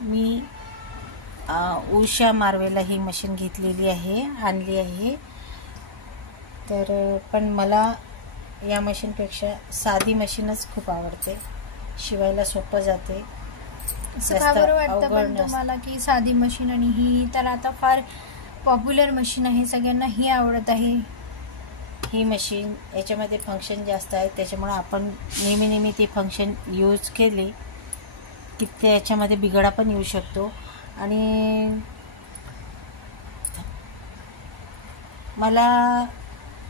मी उषा मार्वेला ही machine घेतलेली आहे, आणली आहे. तर पण मला या मशीनपेक्षा साधी मशीनच खूप आवडते. शिवायला सोपं जाते. का बरं वाटतं पण तुम्हाला की साधी मशीन आणि ही तर आता फार पॉप्युलर मशीन आहे, सगळ्यांना ही आवडत आहे. ही मशीन याच्यामध्ये फंक्शन जास्त आहेत, त्याच्यामुळे आपण नेहमी ती फंक्शन यूज केली की त्याच्यामध्ये बिघाडा पण येऊ शकतो. आणि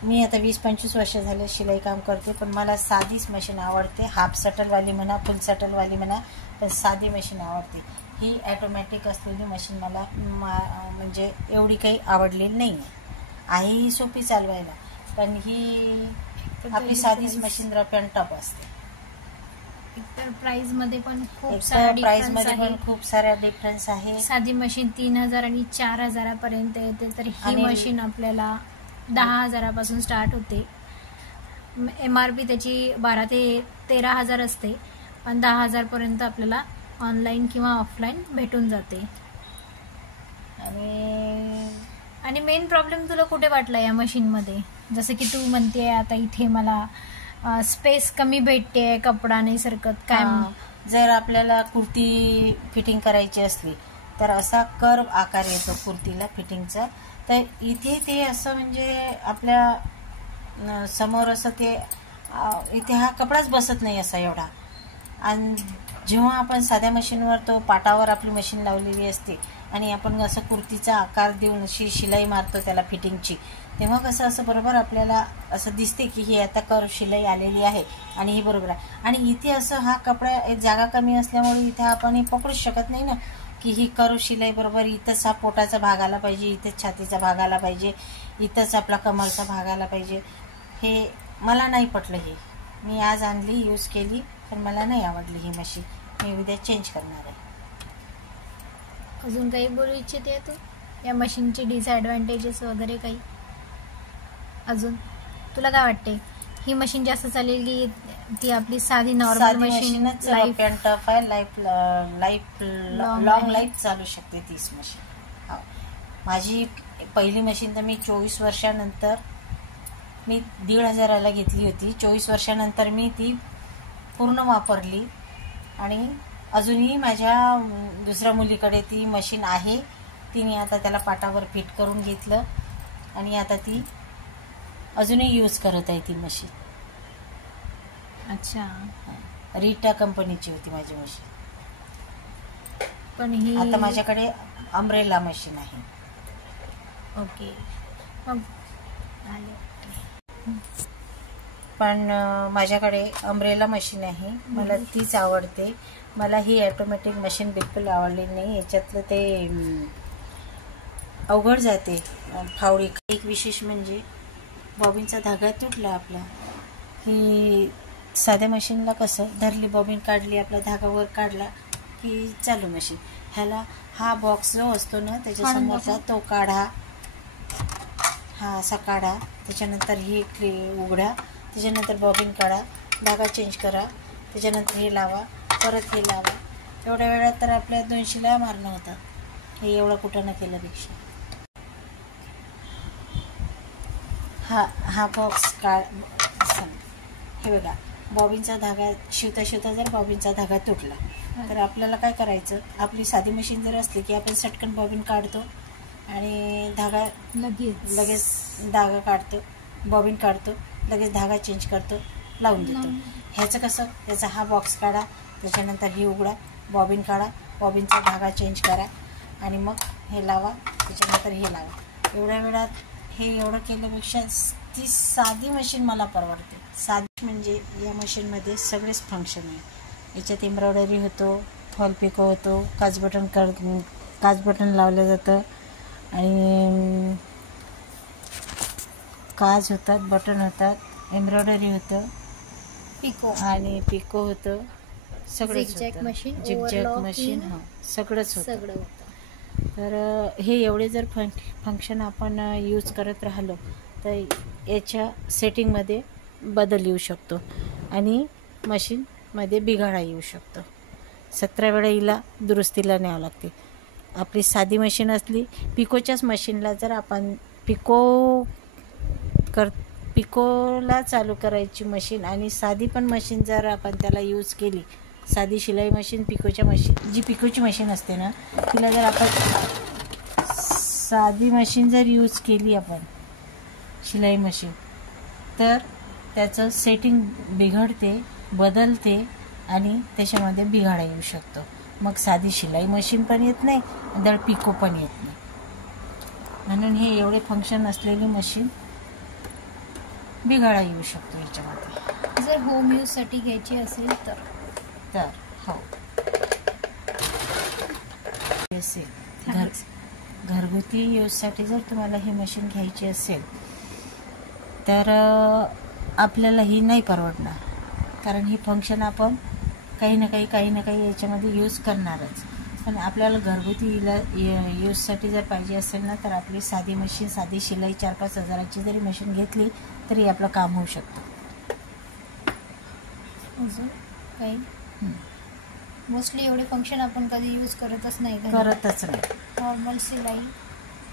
मी आता 20-25 वर्ष झाले शिलाई काम करते, पण मला साधीच मशीन आवडते. हाफ सटलवाली म्हणा, फुल सटलवाली म्हणा, पण साधी मशीन आवडते. ही ॲटोमॅटिक असलेली मशीन मला म्हणजे एवढी काही आवडलेली नाही आहे. ही सोपी चालवायला, पण ही आपली साधीच मशीन रफ अँड टफ असते. तर प्राइसमध्ये पण खूप सारा डिफरन्स आहे. साधी मशीन 3000 आणि 4000 पर्यंत येते, तर ही मशीन आपल्याला 10,000 पासून स्टार्ट होते. MRP त्याची 12 ते 13,000 असते, पण 10,000 पर्यंत आपल्याला ऑनलाईन किंवा ऑफलाईन भेटून जाते. आणि मेन प्रॉब्लेम तुला कुठे वाटला या मशीनमध्ये? जसं की तू म्हणते आता इथे मला स्पेस कमी भेटते, कपडा नाही सरकत. काय जर आपल्याला कुर्ती फिटिंग करायची असली तर असा कर्व आकार येतो कुर्तीला फिटिंगचा, तर इथे ते असं म्हणजे आपल्या समोर असं ते इथे हा कपडाच बसत नाही असा एवढा. आणि जेव्हा आपण साध्या मशीनवर तो पाटावर आपली मशीन लावलेली असते आणि आपण असं कुर्तीचा आकार देऊन अशी शिलाई मारतो त्याला फिटिंगची, तेव्हा कसं असं बरोबर आपल्याला असं दिसते की ही आता कर्व शिलाई आलेली आहे आणि ही बरोबर आहे. आणि इथे असं हा कपडा जागा कमी असल्यामुळे इथे आपण हे पकडूच शकत नाही ना की ही कर्व शिलाई बरोबर इथंच हा पोटाचा भाग आला पाहिजे, इथंच छातीचा भाग आला पाहिजे, इथंच आपला कमरचा भाग आला पाहिजे. हे मला नाही पटलं. हे मी आज आणली, यूज केली, पण मला नाही आवडली ही मशीन. मी उद्या चेंज करणार आहे. अजून काही बोलू इच्छिते तू या मशीनचे डिसएडव्हान्टेजेस वगैरे काही? अजून तुला काय वाटते, ही मशीन जास्त चालेल की ती आपली साधी normal machine? Life and tough आहे, लॉंग लाईफ चालू शकते तीच मशीन. माझी पहिली मशीन तर मी 24 वर्षानंतर मी 1,500ला घेतली होती. 24 वर्षानंतर मी ती पूर्ण वापरली आणि अजूनही माझ्या दुसऱ्या मुलीकडे ती मशीन आहे. तिने आता त्याला पाटावर फिट करून घेतलं आणि आता ती अजूनही यूज करत आहे ती मशीन. अच्छा, रीटा कंपनीची होती माझी मशीन. पण ही आता माझ्याकडे अम्ब्रेला मशीन आहे. ओके. पण माझ्याकडे अम्ब्रेला मशीन आहे, मला तीच आवडते. मला ही ॲटोमॅटिक मशीन बिलकुल आवडली नाही. याच्यातलं ते अवघड जाते फावडी. एक विशेष म्हणजे बॉबिनचा धागा तुटला आपला. ही साध्या मशीनला कसं धरली, बॉबिन काढली, आपला धागा वर काढला की चालू मशीन. ह्याला हा बॉक्स जो असतो ना त्याच्यासमोरचा तो काढा, हा असा काढा, त्याच्यानंतर ही उघडा, त्याच्यानंतर बॉबिन काढा, धागा चेंज करा, त्याच्यानंतर हे लावा, परत हे लावा. एवढ्या वेळात तर आपल्या 2 शिलाई मारणं होतं. हे एवढं कुठं न केल्यापेक्षा हा बॉक्स हे बघा, बॉबिनचा धागा शिवता जर बॉबिनचा धागा तुटला तर आपल्याला काय करायचं, आपली साधी मशीन जर असली की आपण सटकन बॉबिन काढतो आणि धागा लगेच धागा काढतो, बॉबिन काढतो, लगेच धागा चेंज करतो, लावून देतो. ह्याचं कसं, याचा हा बॉक्स काढा, त्याच्यानंतर हे उघडा, बॉबिन काढा, बॉबिनचा धागा चेंज करा आणि मग हे लावा, त्याच्यानंतर हे लावा. एवढ्या वेळात हे एवढं केल्यापेक्षा ती साधी मशीन मला परवडते. साधी म्हणजे या मशीनमध्ये सगळेच फंक्शन आहे. याच्यात एम्ब्रॉयडरी होतो, फॉल पिको होतो, काच बटन लावलं जातं आणि काज होतात, बटन होतात, एम्ब्रॉयडरी होतं, पिको होतं, सगळंच होतं. झिगझॅग मशीन सगळंच होतं. तर हे एवढे जर फंक्शन आपण यूज करत राहिलो तर याच्या सेटिंगमध्ये बदल येऊ शकतो आणि मशीनमध्ये बिघाडा येऊ शकतो. 17 वेळा हिला दुरुस्तीला न्यावं लागते. आपली साधी मशीन असली, पिकोच्याच मशीनला जर आपण पिकोला चालू करायची मशीन आणि साधी पण मशीन जर आपण त्याला यूज केली, साधी शिलाई मशीन, पिकोच्या मशीन, जी पिकोची मशीन असते ना, तिला जर आपण साधी मशीन जर यूज केली आपण, शिलाई मशीन, तर त्याचं सेटिंग बिघडते, बदलते आणि त्याच्यामध्ये बिघाडा येऊ शकतो. मग साधी शिलाई मशीन पण येत नाही, दळ पिको पण येत नाही. म्हणून हे एवढे फंक्शन असलेली मशीन बिघाडा येऊ शकतो याच्यामध्ये. जर होम यूजसाठी घ्यायची असेल तर हो असेल घरगुती यूजसाठी जर तुम्हाला ही मशीन घ्यायची असेल तर आपल्याला ही नाही परवडणार. कारण ही फंक्शन आपण काही ना काही याच्यामध्ये यूज करणारच. पण आपल्याला घरगुती यूजसाठी जर पाहिजे असेल ना, तर आपली साधी मशीन, साधी शिलाई 4-5 हजाराची जरी मशीन घेतली तरी आपलं काम होऊ शकतं. अजून काही मोस्टली एवढे फंक्शन आपण कधी यूज करतच नाही. नॉर्मल शिलाई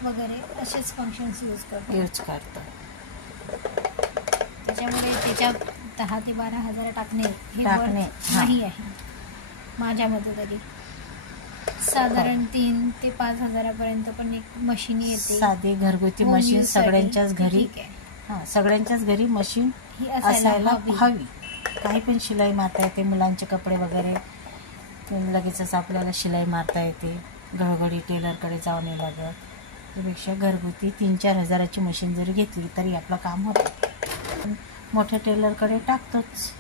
वगैरे असेच फंक्शन्स यूज करतो. त्याच्यामुळे त्याच्यात 10 ते 12 हजार टाकणे नाही आहे माझ्या मते. तरी साधारण 3 ते 5 हजारापर्यंत पण एक मशीन येते, साधी घरगुती मशीन. सगळ्यांच्याच घरी मशीन ही असायला हवी. काही पण शिलाई मारता येते, मुलांचे कपडे वगैरे लगेचच आपल्याला शिलाई मारता येते, घडोघडी टेलरकडे जावं नाही लागत. त्यापेक्षा घरगुती 3-4 हजाराची मशीन जरी घेतली तरी आपलं काम होतं. मोठ्या टेलरकडे टाकतोच.